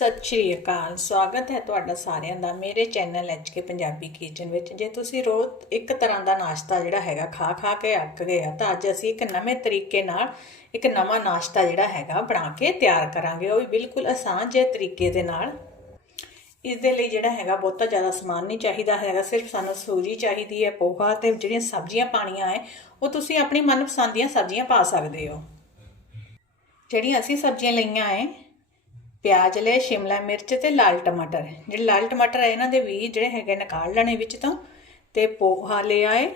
ਸਤਿ ਸ਼੍ਰੀ ਅਕਾਲ, ਸਵਾਗਤ ਹੈ ਤੁਹਾਡਾ ਸਾਰਿਆਂ ਦਾ ਮੇਰੇ ਚੈਨਲ ਐਚਕੇ ਪੰਜਾਬੀ ਕਿਚਨ ਵਿੱਚ। ਜੇ ਤੁਸੀਂ ਰੋਜ਼ ਇੱਕ ਤਰ੍ਹਾਂ ਦਾ ਨਾਸ਼ਤਾ ਜਿਹੜਾ ਹੈਗਾ ਖਾ ਖਾ ਕੇ ਅੱਕ ਗਏ ਆ, ਤਾਂ ਅੱਜ ਅਸੀਂ ਇੱਕ ਨਵੇਂ ਤਰੀਕੇ ਨਾਲ ਇੱਕ ਨਵਾਂ ਨਾਸ਼ਤਾ ਜਿਹੜਾ ਹੈਗਾ ਬਣਾ ਕੇ ਤਿਆਰ ਕਰਾਂਗੇ। ਉਹ ਵੀ ਬਿਲਕੁਲ ਆਸਾਨ ਜਿਹੇ ਤਰੀਕੇ ਦੇ ਨਾਲ। ਇਸ ਦੇ ਲਈ ਜਿਹੜਾ ਹੈਗਾ ਬਹੁਤਾ ਜ਼ਿਆਦਾ ਸਮਾਨ ਨਹੀਂ ਚਾਹੀਦਾ ਹੈਗਾ, ਸਿਰਫ ਸਾਨੂੰ ਸੂਜੀ ਚਾਹੀਦੀ ਹੈ, ਪੋਹਾ ਤੇ ਜਿਹੜੀਆਂ ਸਬਜ਼ੀਆਂ ਪਾਣੀਆਂ ਹੈ, ਉਹ ਤੁਸੀਂ ਆਪਣੀ ਮਨਪਸੰਦ ਦੀਆਂ ਸਬਜ਼ੀਆਂ ਪਾ ਸਕਦੇ ਹੋ। ਜਿਹੜੀਆਂ ਅਸੀਂ ਸਬਜ਼ੀਆਂ ਲਈਆਂ ਹੈ ਪਿਆਜ਼ ਲਏ ਸ਼ਿਮਲਾ ਮਿਰਚ ਤੇ ਲਾਲ ਟਮਾਟਰ। ਜਿਹੜੇ ਲਾਲ ਟਮਾਟਰ ਹੈ ਇਹਨਾਂ ਦੇ ਵੀ ਜਿਹੜੇ ਹੈਗੇ ਨਿਕਾਲ ਲੈਣੇ ਵਿੱਚ ਤੋਂ। ਤੇ ਪੋਹਾ ਲੈ ਆਏ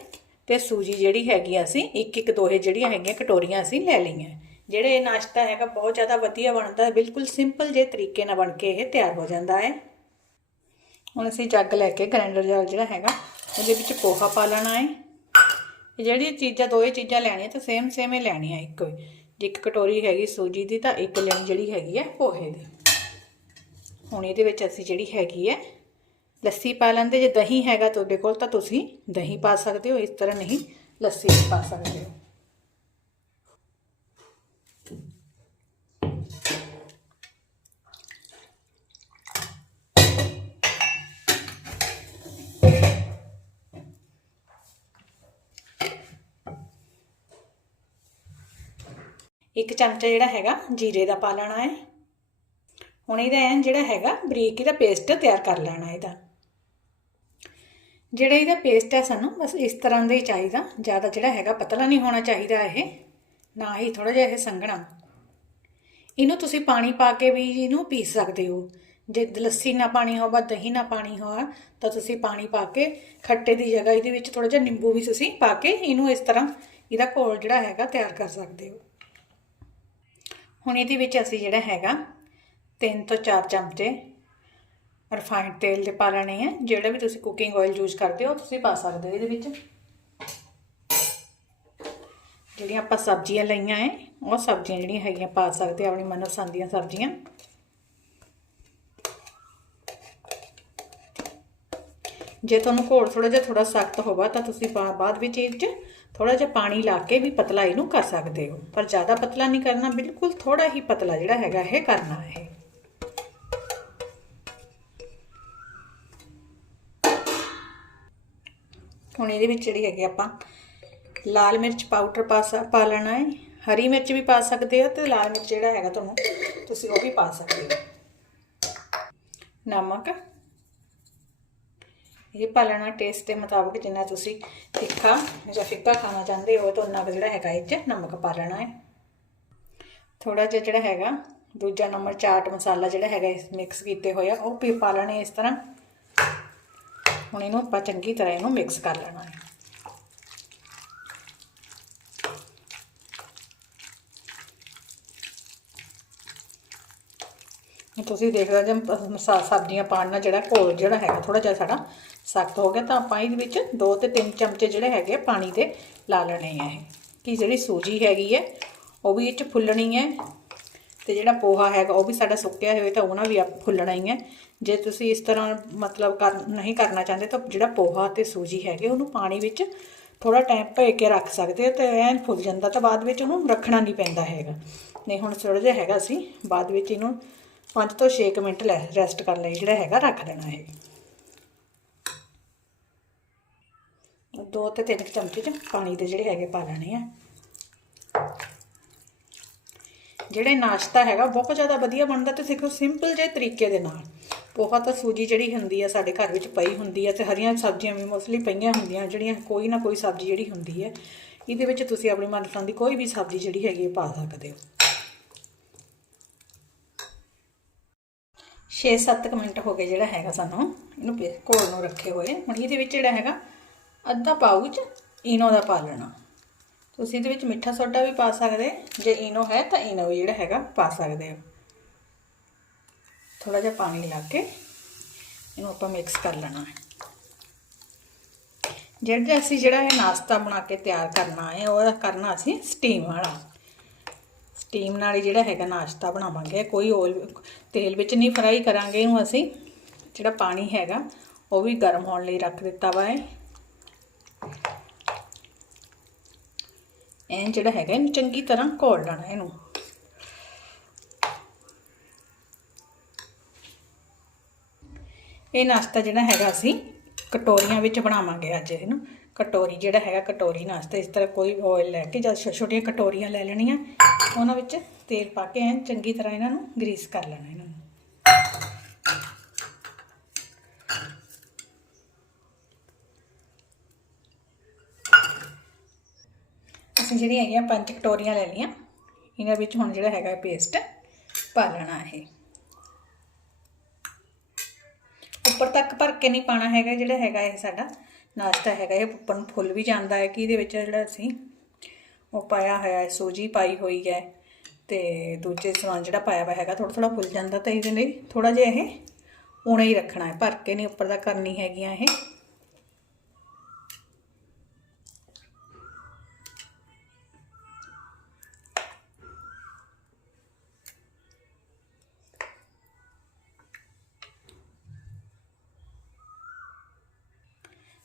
ਤੇ ਸੂਜੀ ਜਿਹੜੀ ਹੈਗੀ ਅਸੀਂ ਇੱਕ ਇੱਕ ਦੋਹੇ ਜਿਹੜੀਆਂ ਹੈਗੀਆਂ ਕਟੋਰੀਆਂ ਅਸੀਂ ਲੈ ਲਈਆਂ। ਜਿਹੜੇ ਇਹ ਨਾਸ਼ਤਾ ਹੈਗਾ, ਬਹੁਤ ਜ਼ਿਆਦਾ ਵਧੀਆ ਬਣਦਾ ਹੈ, ਬਿਲਕੁਲ ਸਿੰਪਲ ਜੇ ਤਰੀਕੇ ਨਾਲ ਬਣ ਕੇ ਇਹ ਤਿਆਰ ਹੋ ਜਾਂਦਾ ਹੈ। ਹੁਣ ਅਸੀਂ ਜੱਗ ਲੈ ਕੇ ਗ੍ਰਾਈਂਡਰ ਜਾਰ ਜਿਹੜਾ ਹੈਗਾ, ਉਹਦੇ ਵਿੱਚ ਪੋਹਾ ਪਾ ਲੈਣਾ ਹੈ। ਇਹ ਜਿਹੜੀ ਚੀਜ਼ਾਂ ਦੋਏ ਚੀਜ਼ਾਂ ਲੈਣੀਆਂ ਤਾਂ ਸੇਮ ਸੇਮ ਹੀ ਲੈਣੀਆਂ ਇੱਕੋ ਹੀ। ਜੇ ਇੱਕ ਕਟੋਰੀ ਹੈਗੀ ਸੂਜੀ ਦੀ ਤਾਂ ਇੱਕ ਲੈਣੀ ਜਿਹੜੀ ਹੈਗੀ ਹੈ ਪੋਹੇ ਦੀ। ਹੁਣ ਇਹਦੇ ਵਿੱਚ ਅਸੀਂ ਜਿਹੜੀ ਹੈਗੀ ਹੈ, ਲੱਸੀ ਪਾ ਲੈਂਦੇ, ਜੇ ਦਹੀਂ ਹੈਗਾ ਤੁਹਾਡੇ ਕੋਲ ਤਾਂ ਤੁਸੀਂ ਦਹੀਂ ਪਾ ਸਕਦੇ ਹੋ, ਇਸ ਤਰ੍ਹਾਂ ਨਹੀਂ ਲੱਸੀ ਪਾ ਸਕਦੇ ਹੋ। ਇੱਕ ਚਮਚਾ ਜਿਹੜਾ ਹੈਗਾ, ਜੀਰੇ ਦਾ ਪਾ ਲੈਣਾ ਹੈ। ਹੁਣ ਇਹਦਾ ਐਨ ਜਿਹੜਾ ਹੈਗਾ, ਬਰੀਕ ਇਹਦਾ ਪੇਸਟ ਤਿਆਰ ਕਰ ਲੈਣਾ ਇਹਦਾ। ਜਿਹੜਾ ਇਹਦਾ ਪੇਸਟ ਹੈ ਸਾਨੂੰ, ਬਸ ਇਸ ਤਰ੍ਹਾਂ ਦਾ ਹੀ ਚਾਹੀਦਾ। ਜ਼ਿਆਦਾ ਜਿਹੜਾ ਹੈਗਾ ਪਤਲਾ ਨਹੀਂ ਹੋਣਾ ਚਾਹੀਦਾ ਇਹ, ਨਾ ਹੀ ਥੋੜਾ ਜਿਹਾ ਇਹ ਸੰਘਣਾ। ਇਹਨੂੰ ਤੁਸੀਂ ਪਾਣੀ ਪਾ ਕੇ ਵੀ ਇਹਨੂੰ ਪੀਸ ਸਕਦੇ ਹੋ। ਜੇ ਲੱਸੀ ਨਾ ਪਾਣੀ ਹੋਵੇ, ਦਹੀਂ ਨਾ ਪਾਣੀ ਹੋਵੇ, ਤਾਂ ਤੁਸੀਂ ਪਾਣੀ ਪਾ ਕੇ ਖੱਟੇ ਦੀ ਜਗ੍ਹਾ ਇਹਦੇ ਵਿੱਚ ਥੋੜਾ ਜਿਹਾ ਨਿੰਬੂ ਵੀ ਤੁਸੀਂ ਪਾ ਕੇ ਇਹਨੂੰ ਇਸ ਤਰ੍ਹਾਂ ਇਹਦਾ ਘੋਲ ਜਿਹੜਾ ਹੈਗਾ ਤਿਆਰ ਕਰ ਸਕਦੇ ਹੋ। ਹੁਣ ਇਹਦੇ ਵਿੱਚ ਅਸੀਂ ਜਿਹੜਾ ਹੈਗਾ ਤਿੰਨ ਤੋਂ ਚਾਰ ਚਮਚੇ ਰਿਫਾਈਨਡ ਤੇਲ ਦੇ ਪਾ ਲੈਣੇ ਆ। ਜਿਹੜਾ ਵੀ ਤੁਸੀਂ ਕੁਕਿੰਗ ਆਇਲ ਯੂਜ਼ ਕਰਦੇ ਹੋ ਤੁਸੀਂ ਪਾ ਸਕਦੇ ਹੋ ਇਹਦੇ ਵਿੱਚ। ਜਿਹੜੀਆਂ ਆਪਾਂ ਸਬਜ਼ੀਆਂ ਲਈਆਂ ਐ, ਉਹ ਸਬਜ਼ੀਆਂ ਜਿਹੜੀਆਂ ਹੈਗੀਆਂ ਪਾ ਸਕਦੇ ਆਪਣੀ ਮਨਪਸੰਦ ਦੀਆਂ ਸਬਜ਼ੀਆਂ। ਜੇ ਤੁਹਾਨੂੰ ਘੋਲ ਥੋੜਾ ਜਿਹਾ ਥੋੜਾ ਸਖਤ ਹੋਵਾ ਤਾਂ ਤੁਸੀਂ ਬਾਅਦ ਵਿੱਚ ਇਹ 'ਚ ਥੋੜਾ ਜਿਹਾ ਪਾਣੀ ਲਾ ਕੇ ਵੀ ਪਤਲਾ ਇਹਨੂੰ ਕਰ ਸਕਦੇ ਹੋ। ਪਰ ਜ਼ਿਆਦਾ ਪਤਲਾ ਨਹੀਂ ਕਰਨਾ, ਬਿਲਕੁਲ ਥੋੜਾ ਹੀ ਪਤਲਾ ਜਿਹੜਾ ਹੈਗਾ, ਇਹ ਕਰਨਾ ਹੈ। ਹੁਣ ਇਹਦੇ ਵਿੱਚ ਜਿਹੜੀ ਹੈਗੀ ਆਪਾਂ ਲਾਲ ਮਿਰਚ ਪਾਊਡਰ ਪਾ ਪਾ ਲੈਣਾ ਹੈ। ਹਰੀ ਮਿਰਚ ਵੀ ਪਾ ਸਕਦੇ ਹੋ ਤੇ ਲਾਲ ਮਿਰਚ ਜਿਹੜਾ ਹੈਗਾ ਤੁਹਾਨੂੰ ਤੁਸੀਂ ਉਹ ਵੀ ਪਾ ਸਕਦੇ ਹੋ। ਨਮਕ। ਇਹ ਪਾ ਲੈਣਾ ਟੇਸਟ ਦੇ ਮੁਤਾਬਕ ਜਿੰਨਾ ਤੁਸੀਂ ਤਿੱਖਾ ਜਾਂ ਫਿੱਕਾ ਖਾਣਾ ਚਾਹੁੰਦੇ ਹੋ, ਤਾਂ ਉਹਨਾਂ ਜਿਹੜਾ ਹੈਗਾ ਇਹ 'ਚ ਨਮਕ ਪਾ ਲੈਣਾ ਹੈ। ਥੋੜਾ ਜਿਹਾ ਜਿਹੜਾ ਹੈਗਾ ਦੂਜਾ ਨੰਬਰ ਚਾਟ ਮਸਾਲਾ ਜਿਹੜਾ ਹੈਗਾ ਇਸ ਮਿਕਸ ਕੀਤੇ ਹੋਏ ਆ, ਉਹ ਵੀ ਪਾ ਲੈਣੇ ਇਸ ਤਰ੍ਹਾਂ। ਹੁਣ ਇਹਨੂੰ ਆਪਾਂ ਚੰਗੀ ਤਰ੍ਹਾਂ ਇਹਨੂੰ ਮਿਕਸ ਕਰ ਲੈਣਾ ਹੈ। ਤੁਸੀਂ ਦੇਖ ਰਹੇ ਜੇ ਸਬਜ਼ੀਆਂ ਪਾਣ ਨਾਲ ਜਿਹੜਾ ਘੋਲ ਜਿਹੜਾ ਹੈਗਾ ਥੋੜਾ ਜਿਹਾ ਸਾਡਾ ਸਖਤ ਹੋ ਗਿਆ, ਤਾਂ ਆਪਾਂ ਇਹਦੇ ਵਿੱਚ 2 ਤੇ 3 ਚਮਚੇ ਜਿਹੜੇ ਹੈਗੇ ਪਾਣੀ ਦੇ ਲਾ ਲੈਣੇ ਆ ਇਹ। ਕਿ ਜਿਹੜੀ ਸੂਜੀ ਹੈਗੀ ਹੈ, ਉਹ ਵੀ ਇਹ ਚ ਫੁੱਲਣੀ ਹੈ ਤੇ ਜਿਹੜਾ ਪੋਹਾ ਹੈਗਾ ਉਹ ਵੀ ਸਾਡਾ ਸੁੱਕਿਆ ਹੋਇਆ ਤਾਂ ਉਹਨਾਂ ਵੀ ਆਪ ਫੁੱਲਣਾ ਹੀ ਹੈ। ਜੇ ਤੁਸੀਂ ਇਸ ਤਰ੍ਹਾਂ ਮਤਲਬ ਕਰ, ਨਹੀਂ ਕਰਨਾ ਚਾਹੁੰਦੇ ਤਾਂ ਜਿਹੜਾ ਪੋਹਾ ਤੇ ਸੂਜੀ ਹੈਗੇ ਉਹਨੂੰ ਪਾਣੀ ਵਿੱਚ ਥੋੜਾ ਟਾਈਮ ਭੇ ਕੇ ਰੱਖ ਸਕਦੇ ਹੋ ਤੇ ਐਨ ਫੁੱਲ ਜਾਂਦਾ ਤਾਂ ਬਾਅਦ ਵਿੱਚ ਉਹਨੂੰ ਰੱਖਣਾ ਨਹੀਂ ਪੈਂਦਾ ਹੈਗਾ। ਨਹੀਂ ਹੁਣ ਥੋੜਾ ਜਿਹਾ ਹੈਗਾ ਸੀ, ਬਾਅਦ ਵਿੱਚ ਇਹਨੂੰ 5 ਤੋਂ 6 ਮਿੰਟ ਲੈ ਰੈਸਟ ਕਰ ਲਈ, ਜਿਹੜਾ ਹੈਗਾ ਰੱਖ ਦੇਣਾ ਹੈ ਦੋ ਤੇ ਤਿੰਨ ਚਮਚੇ ਚ ਪਾਣੀ ਦੇ ਜਿਹੜੇ ਹੈਗੇ ਪਾ ਲੈਣੇ ਆ। ਜਿਹੜੇ ਨਾਸ਼ਤਾ ਹੈਗਾ, ਬਹੁਤ ਜ਼ਿਆਦਾ ਵਧੀਆ ਬਣਦਾ ਤੇ ਸਿੱਖੋ ਸਿੰਪਲ ਜਿਹੇ ਤਰੀਕੇ ਦੇ ਨਾਲ। ਪੋਹਾ ਤਾਂ ਸੂਜੀ ਜਿਹੜੀ ਹੁੰਦੀ ਆ, ਸਾਡੇ ਘਰ ਵਿੱਚ ਪਈ ਹੁੰਦੀ ਆ ਤੇ ਹਰੀਆਂ ਸਬਜ਼ੀਆਂ ਵੀ ਮੋਸਟਲੀ ਪਈਆਂ ਹੁੰਦੀਆਂ, ਜਿਹੜੀਆਂ ਕੋਈ ਨਾ ਕੋਈ ਸਬਜ਼ੀ ਜਿਹੜੀ ਹੁੰਦੀ ਹੈ ਇਹਦੇ ਵਿੱਚ ਤੁਸੀਂ ਆਪਣੀ ਮਨਪਸੰਦ ਦੀ ਕੋਈ ਵੀ ਸਬਜ਼ੀ ਜਿਹੜੀ ਹੈਗੀ ਪਾ ਸਕਦੇ ਹੋ। 6-7 ਮਿੰਟ ਹੋ ਗਏ ਜਿਹੜਾ ਹੈਗਾ ਸਾਨੂੰ, ਇਹਨੂੰ ਘੋਲ ਨੂੰ ਰੱਖੇ ਹੋਏ। ਹੁਣ ਇਹਦੇ ਵਿੱਚ ਜਿਹੜਾ ਹੈਗਾ, ਅੱਧਾ ਪਾਊਚ ਇਨੋ ਦਾ ਪਾ ਲੈਣਾ। ਤੁਸੀਂ ਇਹਦੇ ਵਿੱਚ ਮਿੱਠਾ ਸੋਡਾ ਵੀ ਪਾ ਸਕਦੇ ਜੇ ਇਨੋ ਹੈ ਤਾਂ ਇਨੋ ਜਿਹੜਾ ਹੈਗਾ ਪਾ ਸਕਦੇ ਹੋ। ਥੋੜਾ ਜਿਹਾ ਪਾਣੀ ਲਾ ਕੇ ਇਹਨੂੰ ਆਪਾਂ ਮਿਕਸ ਕਰ ਲੈਣਾ ਹੈ। ਜਿਹੜਾ ਅਸੀਂ ਜਿਹੜਾ ਇਹ ਨਾਸ਼ਤਾ ਬਣਾ ਕੇ ਤਿਆਰ ਕਰਨਾ ਹੈ, ਉਹ ਕਰਨਾ ਅਸੀਂ ਸਟੀਮ ਵਾਲਾ। ਸਟੀਮ ਨਾਲ ਹੀ ਜਿਹੜਾ ਹੈਗਾ ਨਾਸ਼ਤਾ ਬਣਾਵਾਂਗੇ। ਕੋਈ ਓਇਲ ਤੇਲ ਵਿੱਚ ਨਹੀਂ ਫਰਾਈ ਕਰਾਂਗੇ। ਇਹਨੂੰ ਅਸੀਂ ਜਿਹੜਾ ਪਾਣੀ ਹੈਗਾ, ਉਹ ਵੀ ਗਰਮ ਹੋਣ ਲਈ ਰੱਖ ਦਿੱਤਾ ਵਾ ਹੈ ਐਂ ਜਿਹੜਾ ਹੈਗਾ ਇਹਨੂੰ ਚੰਗੀ ਤਰ੍ਹਾਂ ਘੋਲ ਲੈਣਾ ਇਹਨੂੰ। ਇਹ ਨਾਸ਼ਤਾ ਜਿਹੜਾ ਹੈਗਾ ਅਸੀਂ ਕਟੋਰੀਆਂ ਵਿੱਚ ਬਣਾਵਾਂਗੇ ਅੱਜ ਇਹਨੂੰ। ਕਟੋਰੀ ਜਿਹੜਾ ਹੈਗਾ, ਕਟੋਰੀ ਨਾਸ਼ਤਾ, ਇਸ ਤਰ੍ਹਾਂ ਕੋਈ ਆਇਲ ਲੈ ਕੇ ਜਾਂ ਛੋਟੀਆਂ ਛੋਟੀਆਂ ਕਟੋਰੀਆਂ ਲੈ ਲੈਣੀਆਂ। ਉਹਨਾਂ ਵਿੱਚ ਤੇਲ ਪਾ ਕੇ ਐਨ ਚੰਗੀ ਤਰ੍ਹਾਂ ਇਹਨਾਂ ਨੂੰ ਗਰੀਸ ਕਰ ਲੈਣਾ ਇਹਨਾਂ ਨੂੰ ਅਸੀਂ ਜਿਹੜੀਆਂ ਹੈਗੀਆਂ ਪੰਜ ਕਟੋਰੀਆਂ ਲੈ ਲਈਆਂ। ਇਹਨਾਂ ਵਿੱਚ ਹੁਣ ਜਿਹੜਾ ਹੈਗਾ ਪੇਸਟ ਪਾ ਲੈਣਾ ਇਹ। ਉੱਪਰ ਤੱਕ ਭਰ ਕੇ ਨਹੀਂ ਪਾਣਾ ਹੈਗਾ ਜਿਹੜਾ ਹੈਗਾ ਇਹ ਸਾਡਾ। ਨਾਸ਼ਤਾ ਹੈਗਾ ਇਹ ਉੱਪਰ ਨੂੰ ਫੁੱਲ ਵੀ ਜਾਂਦਾ ਹੈ ਕਿ ਇਹਦੇ ਵਿੱਚ ਜਿਹੜਾ ਅਸੀਂ ਉਹ ਪਾਇਆ ਹੋਇਆ ਹੈ, ਸੂਜੀ ਪਾਈ ਹੋਈ ਹੈ ਤੇ ਦੂਜੇ ਸਮਾਨ ਜਿਹੜਾ ਪਾਇਆ ਹੋਇਆ ਹੈਗਾ ਥੋੜਾ ਥੋੜਾ ਫੁੱਲ ਜਾਂਦਾ ਤਾਂ ਇਹਦੇ ਲਈ ਥੋੜਾ ਜਿਹਾ ਇਹ ਉਣਾ ਹੀ ਰੱਖਣਾ ਹੈ। ਭਰ ਕੇ ਨਹੀਂ ਉੱਪਰ ਦਾ ਕਰਨੀ ਹੈਗੀਆਂ ਇਹ।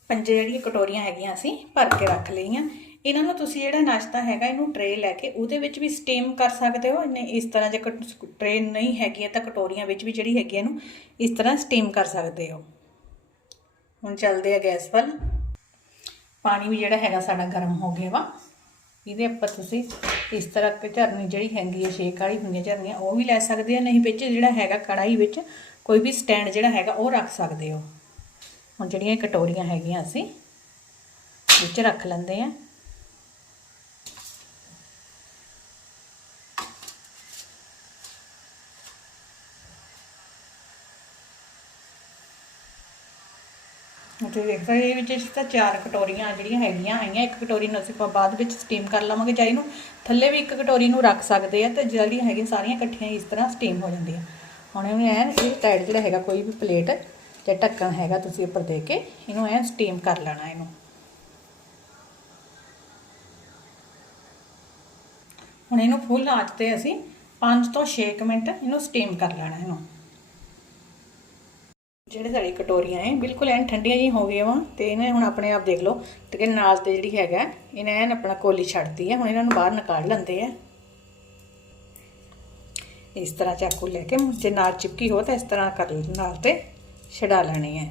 ਪੰਜੇ ਜਿਹੜੀਆਂ ਕਟੋਰੀਆਂ ਹੈਗੀਆਂ ਅਸੀਂ ਭਰ ਕੇ ਰੱਖ ਲਈਆਂ। ਇਹਨਾਂ ਨੂੰ ਤੁਸੀਂ ਜਿਹੜਾ ਨਾਸ਼ਤਾ ਹੈਗਾ, ਇਹਨੂੰ ਟਰੇ ਲੈ ਕੇ ਉਹਦੇ ਵਿੱਚ ਵੀ ਸਟੀਮ ਕਰ ਸਕਦੇ ਹੋ। ਇਹਨੇ ਇਸ ਤਰ੍ਹਾਂ ਜੇ ਟਰੇ ਨਹੀਂ ਹੈਗੀਆਂ ਤਾਂ ਕਟੋਰੀਆਂ ਵਿੱਚ ਵੀ ਜਿਹੜੀ ਹੈਗੀ ਇਹਨੂੰ ਇਸ ਤਰ੍ਹਾਂ ਸਟੀਮ ਕਰ ਸਕਦੇ ਹੋ। ਹੁਣ ਚੱਲਦੇ ਆ ਗੈਸ ਵੱਲ। ਪਾਣੀ ਵੀ ਜਿਹੜਾ ਹੈਗਾ ਸਾਡਾ ਗਰਮ ਹੋ ਗਿਆ ਵਾ। ਇਹਦੇ ਉੱਪਰ ਤੁਸੀਂ ਇਸ ਤਰ੍ਹਾਂ ਕਿ ਝਰਨੀ ਜਿਹੜੀ ਹੈਗੀ ਹੈ ਛੇਕ ਵਾਲੀ ਹੁੰਦੀਆਂ ਝਰਨੀਆਂ, ਉਹ ਵੀ ਲੈ ਸਕਦੇ ਆ। ਨਹੀਂ ਵਿੱਚ ਜਿਹੜਾ ਹੈਗਾ ਕੜਾਈ ਵਿੱਚ ਕੋਈ ਵੀ ਸਟੈਂਡ ਜਿਹੜਾ ਹੈਗਾ ਉਹ ਰੱਖ ਸਕਦੇ ਹੋ। ਹੁਣ ਜਿਹੜੀਆਂ ਕਟੋਰੀਆਂ ਹੈਗੀਆਂ ਅਸੀਂ ਵਿੱਚ ਰੱਖ ਲੈਂਦੇ ਆ ਤੁਸੀਂ ਦੇਖ ਇਹ ਵਿੱਚ ਇਸ ਤਾਂ ਚਾਰ ਕਟੋਰੀਆਂ ਜਿਹੜੀਆਂ ਹੈਗੀਆਂ ਆਈਆਂ, ਇੱਕ ਕਟੋਰੀ ਨੂੰ ਅਸੀਂ ਆਪਾਂ ਬਾਅਦ ਵਿੱਚ ਸਟੀਮ ਕਰ ਲਵਾਂਗੇ ਜਾਂ ਇਹਨੂੰ ਥੱਲੇ ਵੀ ਇੱਕ ਕਟੋਰੀ ਨੂੰ ਰੱਖ ਸਕਦੇ ਆ ਤੇ ਜਿਹੜੀਆਂ ਹੈਗੀਆਂ ਸਾਰੀਆਂ ਇਕੱਠੀਆਂ ਇਸ ਤਰ੍ਹਾਂ ਸਟੀਮ ਹੋ ਜਾਂਦੀਆਂ। ਹੁਣ ਇਹਨੂੰ ਐਨ, ਇਹ ਸਾਈਡ ਜਿਹੜਾ ਹੈਗਾ ਕੋਈ ਵੀ ਪਲੇਟ ਜਾਂ ਢੱਕਣ ਹੈਗਾ ਤੁਸੀਂ ਉੱਪਰ ਦੇ ਕੇ, ਇਹਨੂੰ ਐ ਸਟੀਮ ਕਰ ਲੈਣਾ ਇਹਨੂੰ। ਹੁਣ ਇਹਨੂੰ ਫੁੱਲ ਆਂਚ ਤੇ ਅਸੀਂ 5 ਤੋਂ 6 ਮਿੰਟ ਇਹਨੂੰ ਸਟੀਮ ਕਰ ਲੈਣਾ ਇਹਨੂੰ। ਜਿਹੜੇ ਸਾਡੀ ਕਟੋਰੀਆਂ ਐ, ਬਿਲਕੁਲ ਐਨ ਠੰਡੀਆਂ ਜੀ ਹੋ ਗਈਆਂ ਵਾ, ਤੇ ਇਹਨੇ ਹੁਣ ਆਪਣੇ ਆਪ ਦੇਖ ਲਓ, ਤੇ ਨਾਲ ਤੇ ਜਿਹੜੀ ਹੈਗਾ, ਇਹਨੇ ਐਨ ਆਪਣਾ ਕੋਲੀ ਛੱਡਦੀ ਹੈ ਹੁਣ ਇਹਨਾਂ ਨੂੰ ਬਾਹਰ ਨਿਕਾਲ ਲੈਂਦੇ ਆ ਇਸ ਤਰ੍ਹਾਂ ਚਾਕੂ ਲੈ ਕੇ, ਜੇ ਨਾਲ ਚਿਪਕੀ ਹੋ ਤਾਂ ਇਸ ਤਰ੍ਹਾਂ ਕਰ ਨਾਲ ਤੇ। ਛਡਾ ਲੈਣੀ ਹੈ।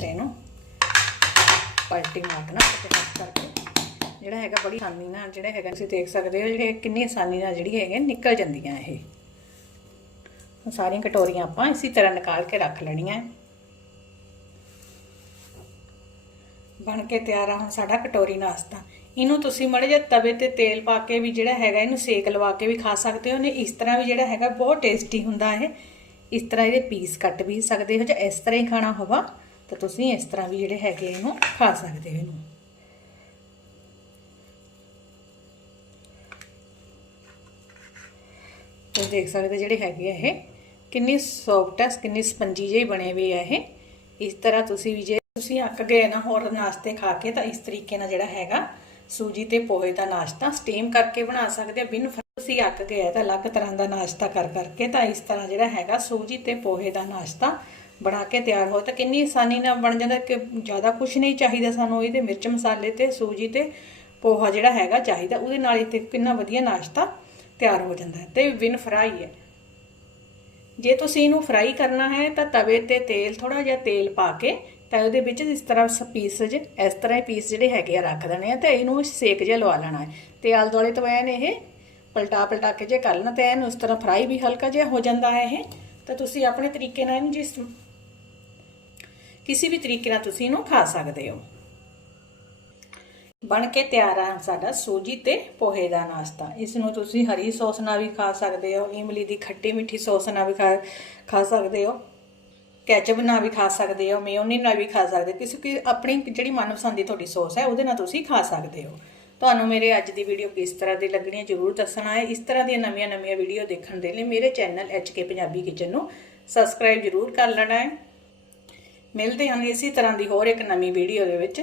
ਤੇ ਇਹਨੂੰ ਪਲਟੀ ਮਾਰਨਾ ਤੇ ਹੱਥ ਕਰਕੇ, ਜਿਹੜਾ ਹੈਗਾ ਬੜੀ ਆਸਾਨੀ ਨਾਲ ਜਿਹੜਾ ਹੈਗਾ, ਤੁਸੀਂ ਦੇਖ ਸਕਦੇ ਹੋ ਜਿਹੜੇ ਕਿੰਨੀ ਆਸਾਨੀ ਨਾਲ ਜਿਹੜੀ ਹੈਗੇ ਨਿਕਲ ਜਾਂਦੀਆਂ ਇਹ। ਸਾਰੀਆਂ ਕਟੋਰੀਆਂ ਆਪਾਂ ਇਸੇ ਤਰ੍ਹਾਂ ਨਿਕਾਲ ਕੇ ਰੱਖ ਲੈਣੀਆਂ। ਬਣ ਕੇ ਤਿਆਰ ਆ ਹੁਣ ਸਾਡਾ ਕਟੋਰੀ ਨਾਸ਼ਤਾ। ਇਹਨੂੰ ਤੁਸੀਂ ਮੜੇ ਜੇ ਤਵੇ ਤੇ ਤੇਲ ਪਾ ਕੇ ਵੀ ਜਿਹੜਾ ਹੈਗਾ ਇਹਨੂੰ ਸੇਕ ਲਵਾ ਕੇ ਵੀ ਖਾ ਸਕਦੇ ਹੋ। ਨੇ ਇਸ ਤਰ੍ਹਾਂ ਵੀ ਜਿਹੜਾ ਹੈਗਾ ਬਹੁਤ ਟੇਸਟੀ ਹੁੰਦਾ ਇਹ। ਇਸ ਤਰ੍ਹਾਂ ਇਹਦੇ ਪੀਸ ਕੱਟ ਵੀ ਸਕਦੇ ਹੋ ਜਾਂ ਇਸ ਤਰ੍ਹਾਂ ਹੀ ਖਾਣਾ ਹੋਵਾ, ਤਾਂ ਤੁਸੀਂ ਇਸ ਤਰ੍ਹਾਂ ਵੀ ਜਿਹੜੇ ਹੈਗੇ ਇਹਨੂੰ ਖਾ ਸਕਦੇ ਹੋ ਇਹਨੂੰ। ਤੁਸੀਂ ਦੇਖ ਸਕਦੇ ਜਿਹੜੇ ਹੈਗੇ ਆ ਇਹ, ਕਿੰਨੀ ਸੌਫਟ ਹੈ ਕਿੰਨੀ ਸਪੰਜੀ ਜਿਹੀ ਬਣੇ ਹੋਏ ਆ ਇਹ। ਇਸ ਤਰ੍ਹਾਂ ਤੁਸੀਂ ਵੀ ਜੇ ਤੁਸੀਂ ਅੱਕ ਗਏ ਨਾ ਹੋਰ ਨਾਸ਼ਤੇ ਖਾ ਕੇ ਤਾਂ ਇਸ ਤਰੀਕੇ ਨਾਲ ਜਿਹੜਾ ਹੈਗਾ ਸੂਜੀ ਤੇ ਪੋਹੇ ਦਾ ਨਾਸ਼ਤਾ ਸਟੀਮ ਕਰਕੇ ਬਣਾ ਸਕਦੇ ਆ, ਬਿਨ ਤੁਸੀਂ ਅੱਕ ਗਏ ਤਾਂ ਅਲੱਗ ਤਰ੍ਹਾਂ ਦਾ ਨਾਸ਼ਤਾ ਕਰ ਕਰਕੇ ਤਾਂ ਇਸ ਤਰ੍ਹਾਂ ਜਿਹੜਾ ਹੈਗਾ ਸੂਜੀ ਤੇ ਪੋਹੇ ਦਾ ਨਾਸ਼ਤਾ ਬਣਾ ਕੇ ਤਿਆਰ ਹੋ ਤਾਂ ਕਿੰਨੀ ਆਸਾਨੀ ਨਾਲ ਬਣ ਜਾਂਦਾ ਕਿ ਜ਼ਿਆਦਾ ਕੁਝ ਨਹੀਂ ਚਾਹੀਦਾ ਸਾਨੂੰ ਇਹਦੇ ਮਿਰਚ ਮਸਾਲੇ ਤੇ ਸੂਜੀ ਤੇ ਪੋਹਾ ਜਿਹੜਾ ਹੈਗਾ ਚਾਹੀਦਾ, ਉਹਦੇ ਨਾਲ ਹੀ ਤੇ ਕਿੰਨਾ ਵਧੀਆ ਨਾਸ਼ਤਾ ਤਿਆਰ ਹੋ ਜਾਂਦਾ ਹੈ ਤੇ ਵਿਨ ਫਰਾਈ ਹੈ। ਜੇ ਤੁਸੀਂ ਇਹਨੂੰ ਫਰਾਈ ਕਰਨਾ ਹੈ ਤਾਂ ਤਵੇ ਤੇ ਤੇਲ ਥੋੜਾ ਜਿਹਾ ਤੇਲ ਪਾ ਕੇ ਤਾਂ ਉਹਦੇ ਵਿੱਚ ਇਸ ਤਰ੍ਹਾਂ ਪੀਸ ਜ ਇਸ ਤਰ੍ਹਾਂ ਹੀ ਪੀਸ ਜਿਹੜੇ ਹੈਗੇ ਆ ਰੱਖ ਦੇਣੇ ਆ ਤੇ ਇਹਨੂੰ ਸੇਕ ਜਿਹਾ ਲਵਾ ਲੈਣਾ ਹੈ। ਤੇ ਆਲ ਦੁਆਲੇ ਤੋਂ ਐਨ ਇਹ ਪਲਟਾ ਪਲਟਾ ਕੇ ਜੇ ਕਰ ਲੈਣਾ ਤੇ ਐਨ ਉਸ ਤਰ੍ਹਾਂ ਫਰਾਈ ਵੀ ਹਲਕਾ ਜਿਹਾ ਹੋ ਜਾਂਦਾ ਹੈ ਇਹ, ਤਾਂ ਤੁਸੀਂ ਆਪਣੇ ਤਰੀਕੇ ਨਾਲ ਇਹਨੂੰ ਜਿਸ ਕਿਸੇ ਵੀ ਤਰੀਕੇ ਨਾਲ ਤੁਸੀਂ ਇਹਨੂੰ ਖਾ ਸਕਦੇ ਹੋ। ਬਣ ਕੇ ਤਿਆਰ ਆ ਸਾਡਾ ਸੂਜੀ ਤੇ ਪੋਹੇ ਦਾ ਨਾਸ਼ਤਾ। ਇਸ ਨੂੰ ਤੁਸੀਂ ਹਰੀ ਸੌਸ ਨਾਲ ਵੀ ਖਾ ਸਕਦੇ ਹੋ, ਇਮਲੀ ਦੀ ਖੱਟੀ ਮਿੱਠੀ ਸੌਸ ਨਾਲ ਵੀ ਖਾ ਖਾ ਸਕਦੇ ਹੋ ਕੈਚਅਪ ਨਾਲ ਵੀ ਖਾ ਸਕਦੇ ਹੋ ਮੇਯੋਨੀ ਨਾਲ ਵੀ ਖਾ ਸਕਦੇ ਕਿਸੇ ਕੀ ਆਪਣੀ ਜਿਹੜੀ ਮਨਪਸੰਦ ਦੀ ਤੁਹਾਡੀ ਸੌਸ ਹੈ, ਉਹਦੇ ਨਾਲ ਤੁਸੀਂ ਖਾ ਸਕਦੇ ਹੋ। ਤੁਹਾਨੂੰ ਮੇਰੇ ਅੱਜ ਦੀ ਵੀਡੀਓ ਕਿਸ ਤਰ੍ਹਾਂ ਦੀ ਲੱਗਣੀ ਹੈ ਜਰੂਰ ਦੱਸਣਾ ਹੈ। ਇਸ ਤਰ੍ਹਾਂ ਦੀਆਂ ਨਵੀਆਂ-ਨਵੀਆਂ ਵੀਡੀਓ ਦੇਖਣ ਦੇ ਲਈ ਮੇਰੇ ਚੈਨਲ ਐਚਕੇ ਪੰਜਾਬੀ ਕਿਚਨ ਨੂੰ ਸਬਸਕ੍ਰਾਈਬ ਜਰੂਰ ਕਰ ਲੈਣਾ ਹੈ। ਮਿਲਦੇ ਹਾਂ ਇਸੇ ਤਰ੍ਹਾਂ ਦੀ ਹੋਰ ਇੱਕ ਨਵੀਂ ਵੀਡੀਓ ਦੇ ਵਿੱਚ।